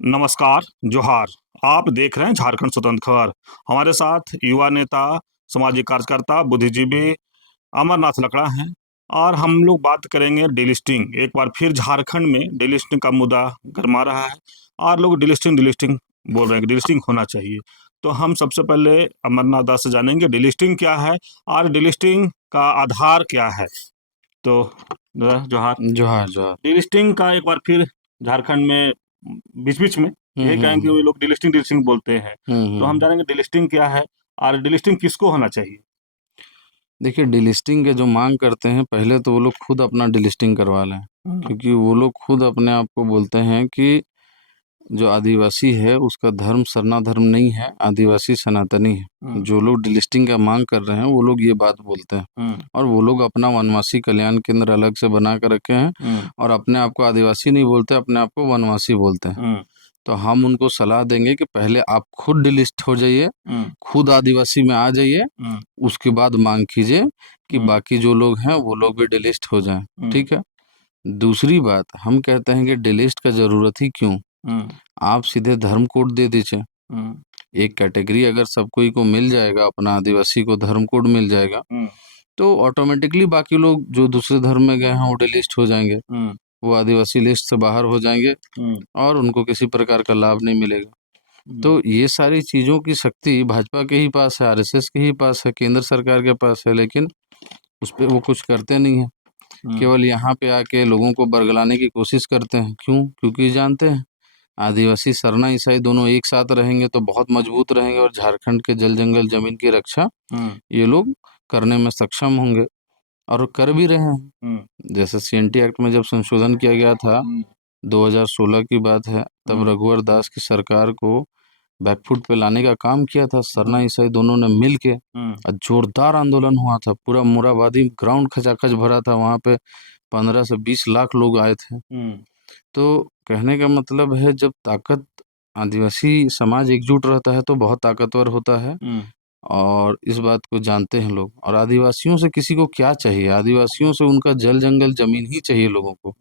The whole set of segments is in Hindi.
नमस्कार, जोहार। आप देख रहे हैं झारखंड स्वतंत्र खबर। हमारे साथ युवा नेता, सामाजिक कार्यकर्ता, बुद्धिजीवी अमरनाथ लकड़ा हैं और हम लोग बात करेंगे डिलिस्टिंग। एक बार फिर झारखंड में डिलिस्टिंग का मुद्दा गरमा रहा है और लोग डिलिस्टिंग डिलिस्टिंग बोल रहे हैं कि डिलिस्टिंग होना चाहिए। तो हम सबसे पहले अमरनाथ दास से जानेंगे डिलिस्टिंग क्या है और डिलिस्टिंग का आधार क्या है। तो जोहार। जोहार जोहार। डिलिस्टिंग का एक बार फिर झारखंड में बीच बीच में यही कहेंगे हम्म। वो लोग डिलिस्टिंग डिलिस्टिंग बोलते हैं। तो हम जानेंगे डिलिस्टिंग क्या है और डिलिस्टिंग किसको होना चाहिए। देखिए, डिलिस्टिंग के जो मांग करते हैं, पहले तो वो लोग खुद अपना डिलिस्टिंग करवा लें, क्योंकि वो लोग खुद अपने आप को बोलते हैं कि जो आदिवासी है उसका धर्म सरना धर्म नहीं है, आदिवासी सनातनी है। जो लोग डिलिस्टिंग का मांग कर रहे हैं वो लोग ये बात बोलते हैं, और वो लोग अपना वनवासी कल्याण केंद्र अलग से बना कर रखे हैं और अपने आप को आदिवासी नहीं बोलते, अपने आप को वनवासी बोलते हैं। तो हम उनको सलाह देंगे कि पहले आप खुद डिलिस्ट हो जाइए, खुद आदिवासी में आ जाइए, उसके बाद मांग कीजिए कि बाकी जो लोग हैं वो लोग भी डिलिस्ट हो जाएं। ठीक है। दूसरी बात, हम कहते हैं कि डिलिस्ट का जरूरत ही क्यों, आप सीधे धर्म कोड दे दीजिए। एक कैटेगरी अगर सब कोई को मिल जाएगा, अपना आदिवासी को धर्म कोड मिल जाएगा, तो ऑटोमेटिकली बाकी लोग जो दूसरे धर्म में गए हैं वो डिलिस्ट हो जाएंगे, वो आदिवासी लिस्ट से बाहर हो जाएंगे और उनको किसी प्रकार का लाभ नहीं मिलेगा। तो ये सारी चीजों की शक्ति भाजपा के ही पास है, आरएसएस के ही पास है, केंद्र सरकार के पास है, लेकिन उस पर वो कुछ करते नहीं है। केवल यहाँ पे आके लोगों को बरगलाने की कोशिश करते हैं। क्यों? क्योंकि जानते हैं आदिवासी सरना ईसाई दोनों एक साथ रहेंगे तो बहुत मजबूत रहेंगे और झारखंड के जल जंगल जमीन की रक्षा ये लोग करने में सक्षम होंगे, और कर भी रहे हैं। जैसे सीएनटी एक्ट में जब संशोधन किया गया था, 2016 की बात है, तब रघुवर दास की सरकार को बैकफुट पे लाने का काम किया था सरना ईसाई दोनों ने मिल के। और जोरदार आंदोलन हुआ था, पूरा मोराबादी ग्राउंड खचाखच भरा था, वहां पे 15 से 20 लाख लोग आए थे। तो कहने का मतलब है, जब ताकत आदिवासी समाज एकजुट रहता है तो बहुत ताकतवर होता है, और इस बात को जानते हैं लोग। और आदिवासियों से किसी को क्या चाहिए, आदिवासियों से उनका जल जंगल जमीन ही चाहिए लोगों को,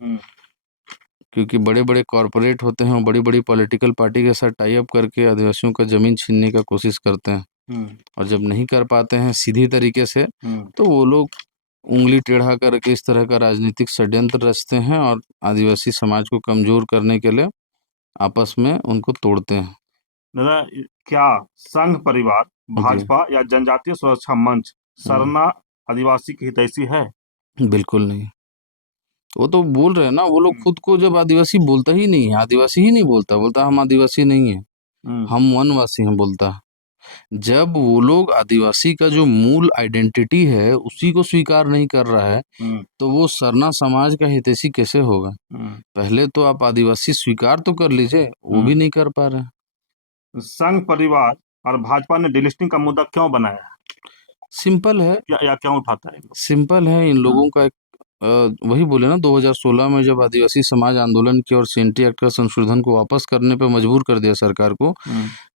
क्योंकि बड़े बड़े कॉरपोरेट होते हैं, बड़ी बड़ी पॉलिटिकल पार्टी के साथ टाई अप करके आदिवासियों का जमीन छीनने का कोशिश करते हैं, और जब नहीं कर पाते हैं सीधी तरीके से, तो वो लोग उंगली टेढ़ा करके इस तरह का राजनीतिक षड्यंत्र रचते हैं और आदिवासी समाज को कमजोर करने के लिए आपस में उनको तोड़ते हैं। दादा, क्या संघ परिवार, जी। भाजपा या जनजातीय सुरक्षा मंच सरना आदिवासी की हितैषी है? बिल्कुल नहीं। वो तो बोल रहे हैं ना, वो लोग खुद को जब आदिवासी बोलता ही नहीं है, आदिवासी ही नहीं बोलता, बोलता हम आदिवासी नहीं है, हम वनवासी हैं बोलता है। जब वो लोग आदिवासी का जो मूल आइडेंटिटी है उसी को स्वीकार नहीं कर रहा है, तो वो सरना समाज का हितैषी कैसे होगा? पहले तो आप आदिवासी स्वीकार तो कर लीजिए, वो भी नहीं कर पा रहे हैं। संघ परिवार और भाजपा ने डिलिस्टिंग का मुद्दा क्यों बनाया है? सिंपल है, या क्यों उठाता है? सिंपल है। इन लोगों का एक वही बोले ना, 2016 में जब आदिवासी समाज आंदोलन किया और सीएनटी एक्ट का संशोधन को वापस करने पे मजबूर कर दिया सरकार को,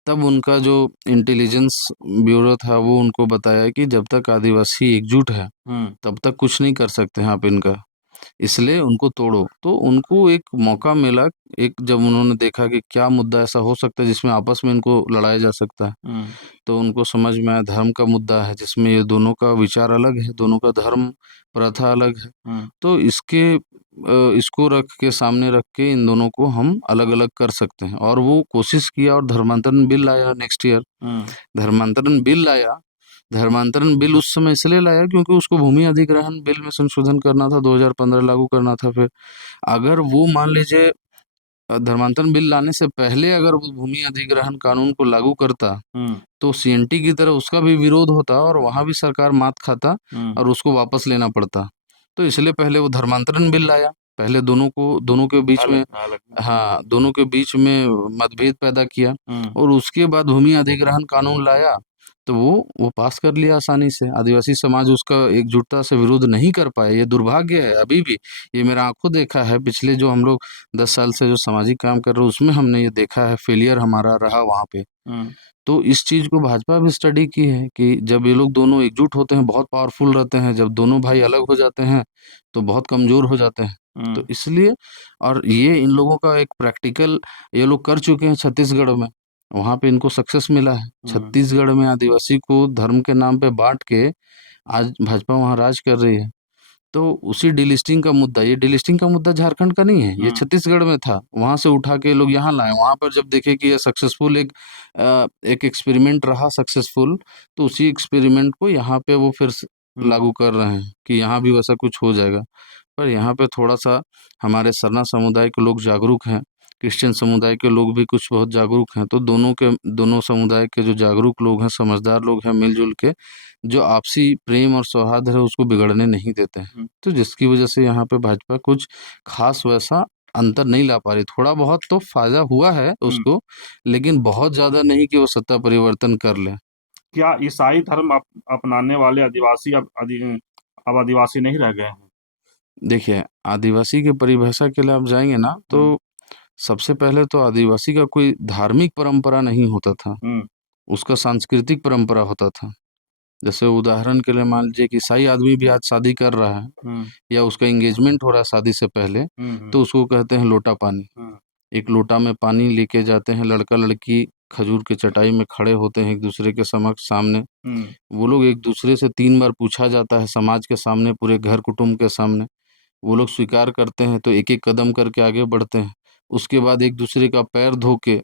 तब उनका जो इंटेलिजेंस ब्यूरो था वो उनको बताया कि जब तक आदिवासी एकजुट है तब तक कुछ नहीं कर सकते हैं आप इनका, इसलिए उनको तोड़ो। तो उनको एक मौका मिला, एक जब उन्होंने देखा कि क्या मुद्दा ऐसा हो सकता है जिसमें आपस में इनको लड़ाया जा सकता है, तो उनको समझ में आया धर्म का मुद्दा है जिसमें ये दोनों का विचार अलग है, दोनों का धर्म प्रथा अलग है। तो इसको रख के, सामने रख के इन दोनों को हम अलग अलग कर सकते हैं, और वो कोशिश किया और धर्मांतरण बिल लाया नेक्स्ट ईयर। धर्मांतरण बिल लाया, धर्मांतरण बिल उस समय इसलिए लाया क्योंकि उसको भूमि अधिग्रहण बिल में संशोधन करना था, 2015 लागू करना था। फिर अगर वो मान लीजिए धर्मांतरण बिल लाने से पहले अगर वो भूमि अधिग्रहण कानून को लागू करता, तो सीएनटी की तरह उसका भी विरोध होता और वहां भी सरकार मात खाता और उसको वापस लेना पड़ता। तो इसलिए पहले वो धर्मांतरण बिल लाया, पहले दोनों के बीच में, हाँ, दोनों के बीच में मतभेद पैदा किया, और उसके बाद भूमि अधिग्रहण कानून लाया, तो वो पास कर लिया आसानी से। आदिवासी समाज उसका एकजुटता से विरोध नहीं कर पाए, ये दुर्भाग्य है अभी भी। ये मेरा आंखों देखा है, पिछले जो हम लोग 10 साल से जो सामाजिक काम कर रहे हैं उसमें हमने ये देखा है, फेलियर हमारा रहा वहां पे। तो इस चीज को भाजपा भी स्टडी की है कि जब ये लोग दोनों एकजुट होते हैं बहुत पावरफुल रहते हैं, जब दोनों भाई अलग हो जाते हैं तो बहुत कमजोर हो जाते हैं। तो इसलिए, और ये इन लोगों का एक प्रैक्टिकल ये लोग कर चुके हैं छत्तीसगढ़ में, वहाँ पे इनको सक्सेस मिला है। छत्तीसगढ़ में आदिवासी को धर्म के नाम पे बांट के आज भाजपा वहाँ राज कर रही है। तो उसी डिलिस्टिंग का मुद्दा, ये डिलिस्टिंग का मुद्दा झारखंड का नहीं है, ये छत्तीसगढ़ में था, वहां से उठा के लोग यहाँ लाए। वहां पर जब देखे कि ये सक्सेसफुल एक एक्सपेरिमेंट रहा सक्सेसफुल, तो उसी एक्सपेरिमेंट को यहाँ पे वो फिर से लागू कर रहे हैं कि यहाँ भी वैसा कुछ हो जाएगा। पर यहाँ पे थोड़ा सा हमारे सरना समुदाय के लोग जागरूक हैं, क्रिश्चियन समुदाय के लोग भी कुछ बहुत जागरूक हैं, तो दोनों समुदाय के जो जागरूक लोग हैं, समझदार लोग हैं, मिलजुल के जो आपसी प्रेम और सौहार्द है उसको बिगड़ने नहीं देते हैं। तो जिसकी वजह से यहाँ पे भाजपा कुछ खास वैसा अंतर नहीं ला पा रही। थोड़ा बहुत तो फायदा हुआ है उसको, लेकिन बहुत ज्यादा नहीं कि वो सत्ता परिवर्तन कर ले। क्या ईसाई धर्म अपनाने वाले आदिवासी अब आदिवासी नहीं रह गए हैं? देखिए, आदिवासी की परिभाषा के लिए आप जाएंगे ना, तो सबसे पहले तो आदिवासी का कोई धार्मिक परंपरा नहीं होता था, उसका सांस्कृतिक परंपरा होता था। जैसे उदाहरण के लिए मान लीजिए कि ईसाई आदमी भी आज शादी कर रहा है या उसका एंगेजमेंट हो रहा है शादी से पहले, तो उसको कहते हैं लोटा पानी। एक लोटा में पानी लेके जाते हैं, लड़का लड़की खजूर की चटाई में खड़े होते हैं एक दूसरे के समक्ष सामने। वो लोग एक दूसरे से 3 बार पूछा जाता है समाज के सामने, पूरे घर कुटुंब के सामने। वो लोग स्वीकार करते हैं तो एक एक कदम करके आगे बढ़ते हैं। उसके बाद एक दूसरे का पैर धो के,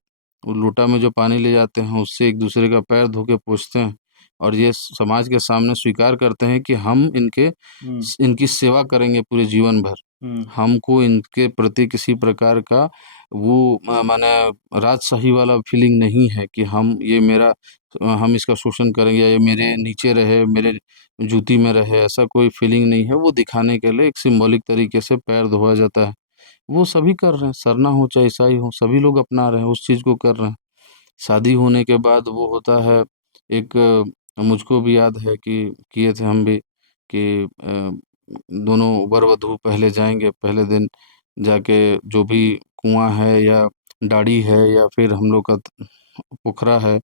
वो लोटा में जो पानी ले जाते हैं उससे एक दूसरे का पैर धो के पोंछते हैं, और ये समाज के सामने स्वीकार करते हैं कि हम इनकी सेवा करेंगे पूरे जीवन भर। हमको इनके प्रति किसी प्रकार का वो माने राजशाही वाला फीलिंग नहीं है कि हम इसका शोषण करेंगे या ये मेरे नीचे रहे, मेरे जूती में रहे, ऐसा कोई फीलिंग नहीं है। वो दिखाने के लिए एक सिंबॉलिक तरीके से पैर धोया जाता है। वो सभी कर रहे हैं, सरना हो चाहे ईसाई हो, सभी लोग अपना रहे हैं, उस चीज़ को कर रहे हैं। शादी होने के बाद वो होता है एक, मुझको भी याद है कि किए थे हम भी, कि दोनों वर वधू पहले जाएंगे, पहले दिन जाके जो भी कुआं है या डाड़ी है या फिर हम लोग का पोखरा है,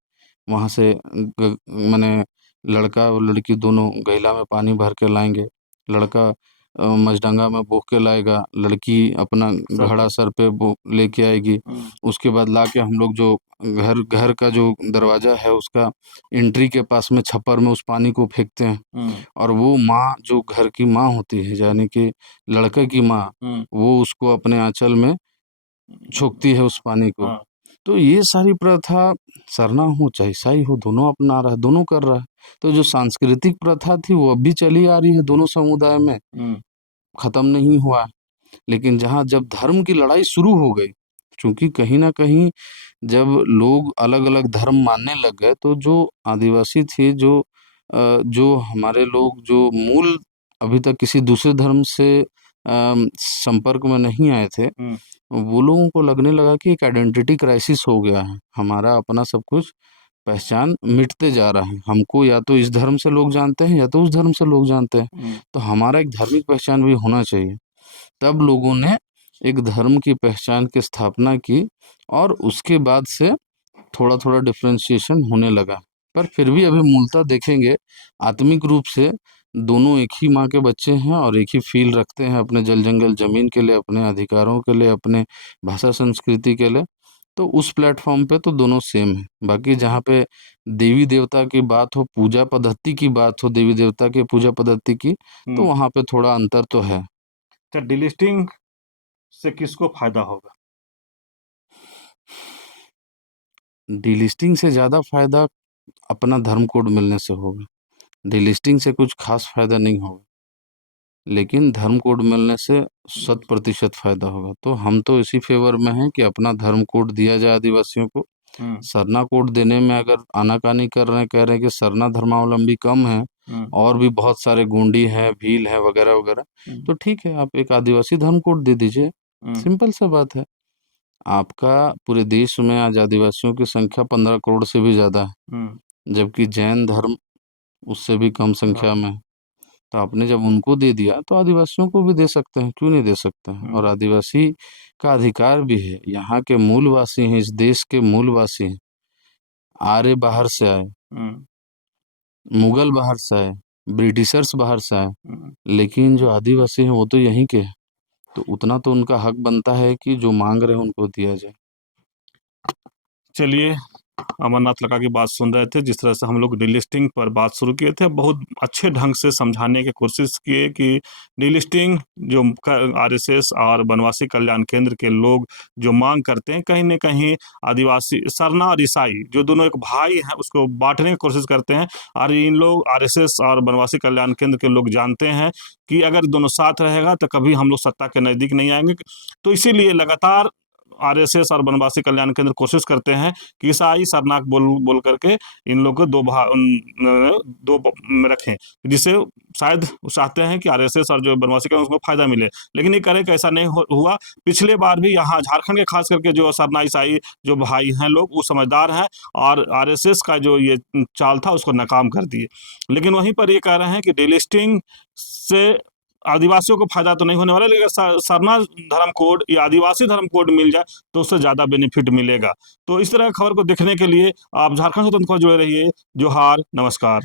वहाँ से माने लड़का और लड़की दोनों गैला में पानी भर के लाएंगे। लड़का मजडंगा में बोह के लाएगा, लड़की अपना घड़ा सर पे बो लेके आएगी। उसके बाद लाके हम लोग जो घर घर का जो दरवाजा है उसका एंट्री के पास में छप्पर में उस पानी को फेंकते हैं, और वो माँ जो घर की माँ होती है यानी कि लड़के की माँ, वो उसको अपने आंचल में छोंकती है उस पानी को। तो ये सारी प्रथा सरना हो चाहे ईसाई हो, दोनों अपना रहा है, दोनों कर रहा है। तो जो सांस्कृतिक प्रथा थी वो अब भी चली आ रही है दोनों समुदाय में, खत्म नहीं हुआ है। लेकिन जहाँ जब धर्म की लड़ाई शुरू हो गई, क्योंकि कहीं न कहीं जब लोग अलग-अलग धर्म मानने लग गए, तो जो आदिवासी थे, जो हमारे लोग जो मूल अभी तक किसी दूसरे धर्म से संपर्क में नहीं आए थे, वो लोगों को लगने लगा कि एक आइडेंटिटी क्राइसिस हो गया है। हमारा अपना सब कुछ पहचान मिटते जा रहा है। हमको या तो इस धर्म से लोग जानते हैं या तो उस धर्म से लोग जानते हैं। तो हमारा एक धार्मिक पहचान भी होना चाहिए। तब लोगों ने एक धर्म की पहचान की स्थापना की, और उसके बाद से थोड़ा-थोड़ा डिफरेंशिएशन होने लगा। पर फिर भी अभी मूलतः देखेंगे, आत्मिक रूप से दोनों एक ही माँ के बच्चे हैं और एक ही फ़ील रखते हैं अपने जल-जंगल ज़मीन के लिए, अपने अधिकारों के लिए, अपने भाषा-संस्कृति के लिए। तो उस प्लेटफ़ॉर्म पे तो दोनों सेम हैं। बाकी जहाँ पे देवी-देवता की बात हो, पूजा पद्धति की बात हो, देवी-देवता के पूजा पद्धति की, तो वहाँ पे थोड़ा अंतर तो है। तो डिलिस्टिंग से किसको फायदा होगा? डिलिस्टिंग से ज़्यादा फ़ायदा अपना धर्म कोड मिलने से होगा। डिलिस्टिंग से कुछ ख़ास फ़ायदा नहीं होगा, लेकिन धर्म कोड मिलने से 100% फ़ायदा होगा। तो हम तो इसी फ़ेवर में हैं कि अपना धर्म कोड दिया जाए आदिवासियों को। सरना कोड देने में अगर आनाकानी कर रहे हैं, कह रहे हैं कि सरना धर्मावलंबी कम हैं और भी बहुत सारे गोंडी हैं, भील हैं वगैरह-वगैरह, तो ठीक है, आप एक आदिवासी धर्म कोड दे दीजिए। सिंपल सा बात है। आपका पूरे देश में आज आदिवासियों की संख्या 15 करोड़ से भी ज़्यादा है, जबकि जैन धर्म उससे भी कम संख्या में है। तो आपने जब उनको दे दिया तो आदिवासियों को भी दे सकते हैं, क्यों नहीं दे सकते हैं? और आदिवासी का अधिकार भी है, यहाँ के मूलवासी हैं, इस देश के मूलवासी हैं। आर्य बाहर से आए, मुगल बाहर से आए, ब्रिटिशर्स बाहर से आए, लेकिन जो आदिवासी हैं वो तो यहीं के हैं। तो उतना तो उनका हक बनता है कि जो मांग रहे हैं उनको दिया जाए। चलिए, अमरनाथ लखा की बात सुन रहे थे, जिस तरह से हम लोग डीलिस्टिंग पर बात शुरू किए थे, बहुत अच्छे ढंग से समझाने की कोशिश किए कि डीलिस्टिंग जो आरएसएस और वनवासी कल्याण केंद्र के लोग जो मांग करते हैं, कहीं न कहीं आदिवासी सरना और ईसाई जो दोनों एक भाई हैं, उसको बांटने की कोशिश करते हैं। और इन लोग आरएसएस और वनवासी कल्याण केंद्र के लोग जानते हैं कि अगर दोनों साथ रहेगा तो कभी हम लोग सत्ता के नज़दीक नहीं आएंगे। तो इसीलिए लगातार आरएसएस और वनवासी कल्याण केंद्र कोशिश करते हैं कि ईसाई शरनार्थ बोल बोल करके इन लोग को में रखें, जिससे शायद वो चाहते हैं कि आरएसएस और जो वनवासी कल्याण उसको फायदा मिले। लेकिन ये करे कि ऐसा नहीं हुआ। पिछले बार भी यहाँ झारखंड के खास करके जो सरना ईसाई जो भाई हैं लोग, वो समझदार हैं और आरएसएस का जो ये चाल था उसको नाकाम कर दिए। लेकिन वहीं पर ये कह रहे हैं कि डिलिस्टिंग से आदिवासियों को फायदा तो नहीं होने वाला, लेकिन सरना धर्म कोड या आदिवासी धर्म कोड मिल जाए तो उससे ज़्यादा बेनिफिट मिलेगा। तो इस तरह की खबर को देखने के लिए आप झारखंड स्वतंत्र को जुड़े रहिए। जोहार, नमस्कार।